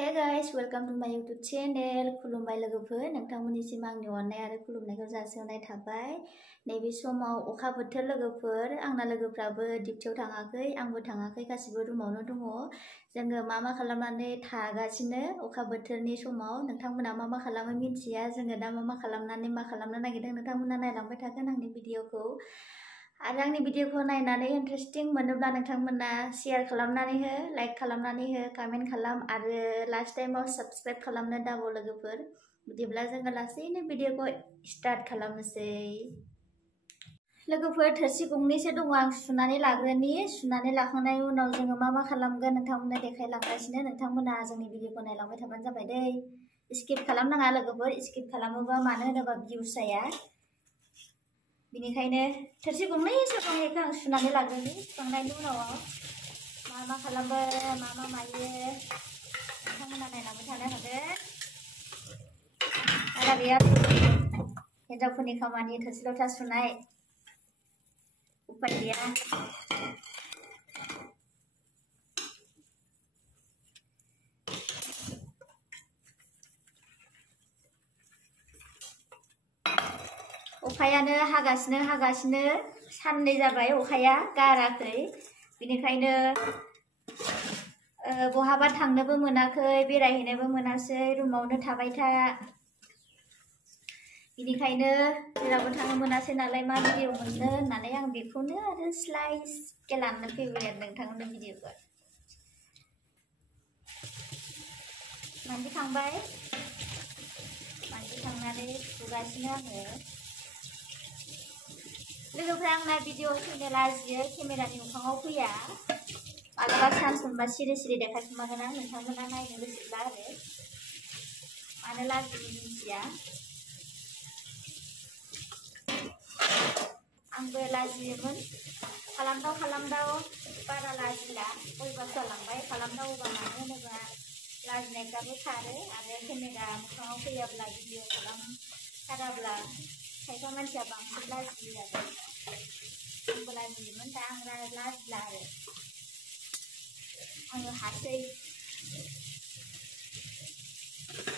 Hey guys, welcome to my YouTube channel. खुलुमबाय लोगोफोर नोंथांमोननिसिम आंनि अननाय आरो खुलुमनायखौ जासिहरनाय थाबाय। नैबे समाव अखा बोथोर लोगोफोर आंना लोगोफ्राबो डिउटियाव थाङाखै आंबो थाङाखै गासिबो रुमावनो दङ। जोङो मा खालामनानै थागासिनो अखा बोथोरनि समाव नोंथांमोना मा खालामो मिथिया जोङो दा मा खालामनानै मा खालामनो नागिरदों नोंथांमोना नायलांबाय थागोन आंनि भिडिअखौ। आरो आंनि भिडिअखौ नायनानै इन्टारेस्टिं मोनोब्ला नोंथांमोना शेयार खालामनानै हो, लाइक खालामनानै हो, कमेन्ट खालाम आरो लास्ट टाइमाव सब्सक्राइब खालामनो दाबाव लोगोफोर। बिदिब्ला जोङो लासैनो भिडिअखौ स्टार्ट खालामनोसै। लोगोफोर थोरसि गंनैसो दङ आं सुनानै लाग्रोनि। सुनानै लाखांनायनि उनाव जोङो मा खालामगोन नोंथांमोननो देखायलांगासिनो। नोंथांमोना जोंनि भिडिअखौ नायलांबाय थाबानो जाबाय दै। स्किप खालामनाङा लोगोफोर, स्किप खालामोबा मानो होनोबा भिउस जाया। बिनिखायनो थोरसि गंनैसो दं बेखौ आं सुनानै लाग्रोनि। सुखांनायनि उनाव मा खालामो मा मायो नोंथांमोना नायलांबाय थानो हागोन। आरो गैया हिन्जावफोरनि खामानि थोरसि लथा सुनाय उपाय गैया। अखायानो हागासिनो साननै जाबाय अखाया गाराखै। बिनिखायनो बहाबा थांनोबो मोनाखै, बेरायहैनोबो मोनासै, रुमावनो थाबाय था। बिनिखायनो जेरावबो थांनो मोनासै नालाय मा भिडिअ मोननो होननानै आं बेखौनो आरो स्लाइसके लानानै फैबाय आरो नोंथांमोननो भिडिअखौ। मानजिखांनानै सुगासिनो आङो। लोगोफ्रा आंना भिडिअ फैनो लाजियो, केमेरानि मोखाङाव फैया। मालाबा चान्स मोनबा सिरि देखायखुमागोन आं नोंथांमोना नायनो गोसोब्ला आरो। मानो लाजियो मिथिया। आंबो लाजियोमोन। खालामदाव बारा लाजिला, अयभास जालांबाय। खालामदावोबा मानो होनोबा लाजिनायफ्राबो खारो आरो केमेरा मोखाङाव फैयाब्ला भिडिअ खालामथाराब्ला खायफा मानसिया बांसिन लाजियो आरो। आंबो लाजियोमोन, दा आं लाजिला आरो। आङो हासै।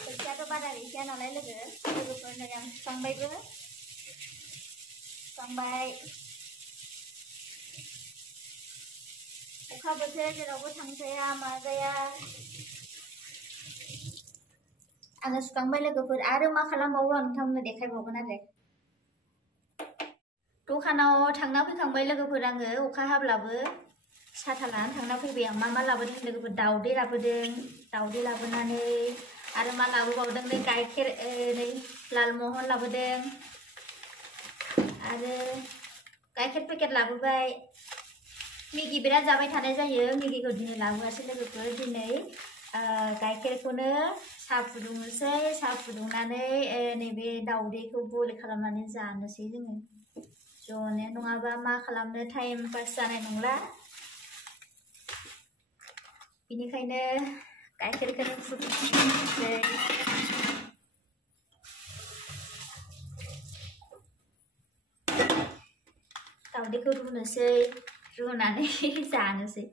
खोथियाथ' बारा गैखाया नालाय लोगोफोर नै आं सुखांबायबो। अखा बोथोर जेरावबो थांजाया माजाया। आङो सुखांबाय लोगोफोर। आरो मा खालामबावो आं नोंथांमोननो देखायबावगोन आरो। दखानाव थांना फैखांबाय लोगोफोर आङो अखा हाब्लाबो साथा लानानै थांना फैबाय आं। मा लाबोदों लोगोफोर, दाउदै लाबोदों। दाउदै लाबोनानै आरो मा लाबोबावदों नै गाइखेर नै लालमहन लाबोदों आरो गाइखेर पेकेट लाबोबाय। मेगि बिराद जाबाय थानाय जायो, मेगिखौ दिनै लाबोआसै लोगोफोर। दिनै गाइखेरखौनो साहा फुदुंनोसै, साहा फुदुंनानै नैबे दाउदैखौ बयल खालामनानै जानोसै जोङो ज'नो। नङाबा मा खालामनो टाइम पास जानाय नंला। बिनिखायनो गाइखेरखौनो फुदुंनोसै। दाउदैखौ रुनोसै, रुनानै जानोसै।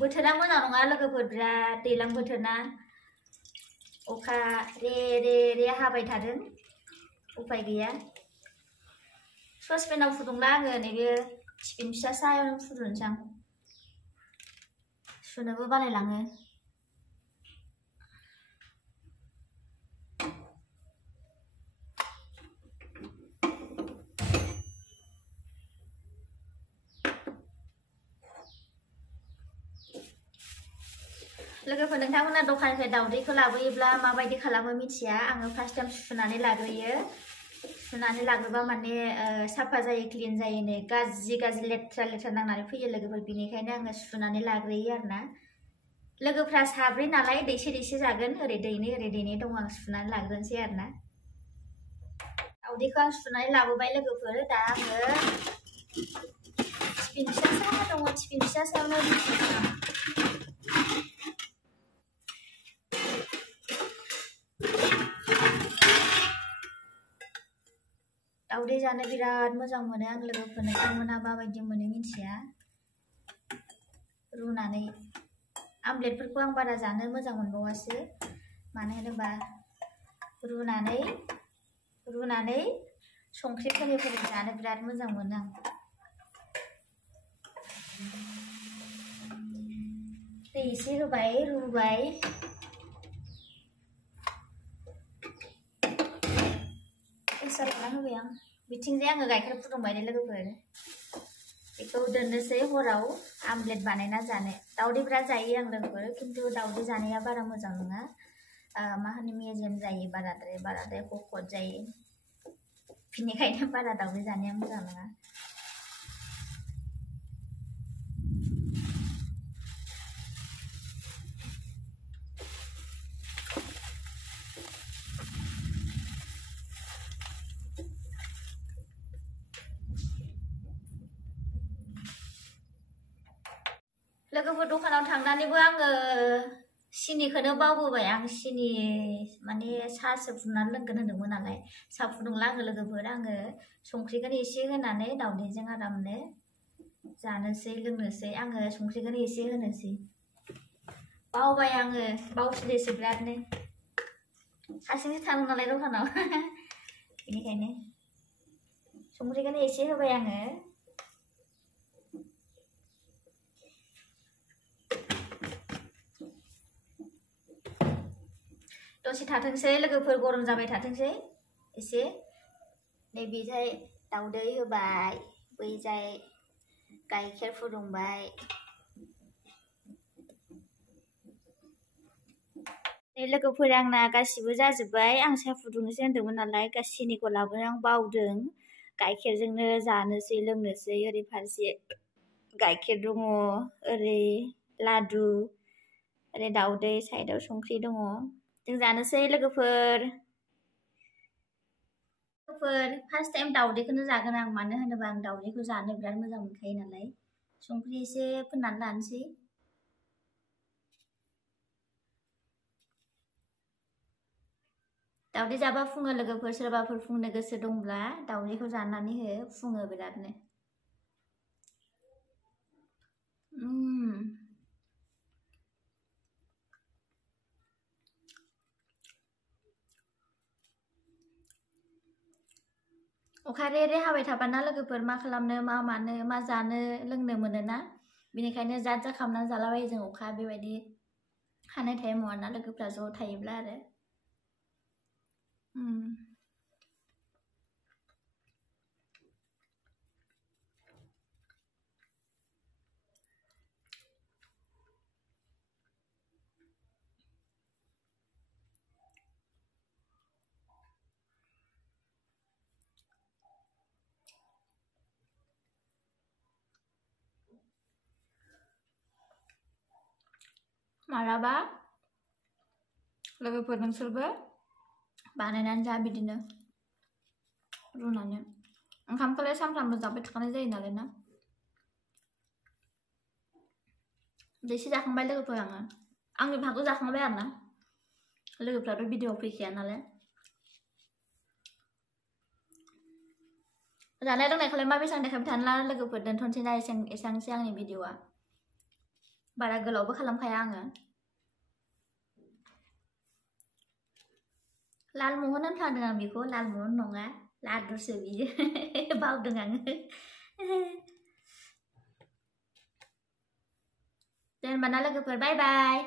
बोथोरा मोजां नङा लोगोफोर, बिराद दैज्लां बोथोर ना। अखा रे हाबाय थादों, उपाय गैया। ससपेनाव फुदुंला आङो, नैबे टिफिन फिसा सायावनो फुदुंनोसै आं। सुनोबो बालायलाङो। लोगोफोर नोंथांमोना दखाननिफ्राय दाउदैखौ लाबोयोब्ला माबायदि खालामो मिथिया। आङो फार्स्ट टाइम सुनानै लाग्रोयो। सुनानै लाग्रोबा माने साफा जायो, क्लिन जायो। नै गाज्रि लेथ्रा नांनानै फैयो लोगोफोर। बिनिखायनो आङो सुनानै लाग्रोयो आरोना। लोगोफ्रा साब्रै नालाय दैसे जागोन। ओरै दैनै दं, आं सुनानै लाग्रोनोसै आरोना। दाउदैखौ आं सुनानै लाबोबाय लोगोफोर। दा आङो टिफिन फिसा दङ, टिफिन फिसा सायावनो रुनोसै। दाउदै जानो बिराद मोजां मोनो आं लोगोफोर। नोंथांमोना माबायदि मोनो मिथिया। रुनानै आमलेटफोरखौ आं बारा जानो मोजां मोनबावासो मानो होनोबा रुनानै संख्रिफोरनिफ्राय जानो बिराद मोजां मोनो आं दै एसे होबाय रुबाय प्रेसार खालाम होबाय आं बिथिंजाय आङो गाइखेर फुदुंबाय दे लोगोफोर बेखौ दोननोसै हराव आमलेट बानायना जानो दाउदै बिराद जायो आं लोगोफोर खिन्थु दाउदै जानाया बारा मोजां नङा मा होनो मेजेम जायो बाराद्राय खखद जायो बिनिखायनो बारा दाउदै जानाया मोजां नङा लोगोफोर दखानाव थांनानैबो आङो सिनिखौनो बावबोबाय आं सिनि माने साहासो फुदुंनानै लोंगोन होनदोंमोन नालाय साहा फुदुंला आङो लोगोफोर आङो संख्रिखौनो एसे होनानै दाउदैजों आरामनो जानोसै लोंनोसै आङो संख्रिखौनो एसे होनोसै बावबाय आङो बावफिनोसो बिरादनो हारसिंसो थाङो नालाय दखानाव बेनिखायनो संख्रिखौनो एसे होबाय आङो दसे थाथोंसै लोगोफोर गरम जाबाय थाथोंसै एसे नैबेजाय दाउदै होबाय बैजाय गाइखेर फुदुंबाय लोगोफोर आंना गासिबो जाजोब्बाय आं साहा फुदुंनोसै होनदोंमोन नालाय सिनिखौ लाबोनो आं बावदों गाइखेरजोंनो जानोसै लोंनोसै ओरै फारसे गाइखेर दङ ओरै लादु ओरै दाउदै साइडआव संख्रि दङ जों जानोसै लोगोफोर फार्स्ट टाइम दाउदैखौनो जागोन आं मानो होनोबा आं दाउदैखौ जानो बिराद मोजां मोनखायो नालाय संख्रि एसे फोननानै लानोसै दाउदै जाबा फुङो लोगोफोर सोरबाफोर फुंनो गोसो दंब्ला दाउदैखौ जानानै हो फुङो बिरादनो अखा रे हाबाय थाबाना लोगोफोर मा खालामनो मा मानो मा जानो लोंनो मोनोना बेनिखायनो जाद खालामनानै जालाबायो जों अखा बेबायदि हानाय टाइमाव ना लोगोफ्रा ज' थायोब्ला आरो मालाबा लोगोफोर नोंसोरबो बानायनानै जा बिदिनो रुनानै ओंखामखौलाय सानफ्रामबो जाबाय थाखानाय जायो नालाय ना दैसे जाखांबाय लोगोफोर आङो आंनि भागखौ जाखांबाय आरोना लोगोफ्राथ' भिडिअ फैखाया नालाय जानाय लोंनायखौलाय मा बेसेबां देखायबाय थानो लोगोफोर दोनथ'नोसै ना एसेबांसै आंनि भिडिअआ बारा गोलावबो खालामखाया आङो लालमहन होनफ्लांदों आं बेखौ लालमहन नङा लादुसो बियो बावदों आङो दे होनबा ना लोगोफोर बाय बाय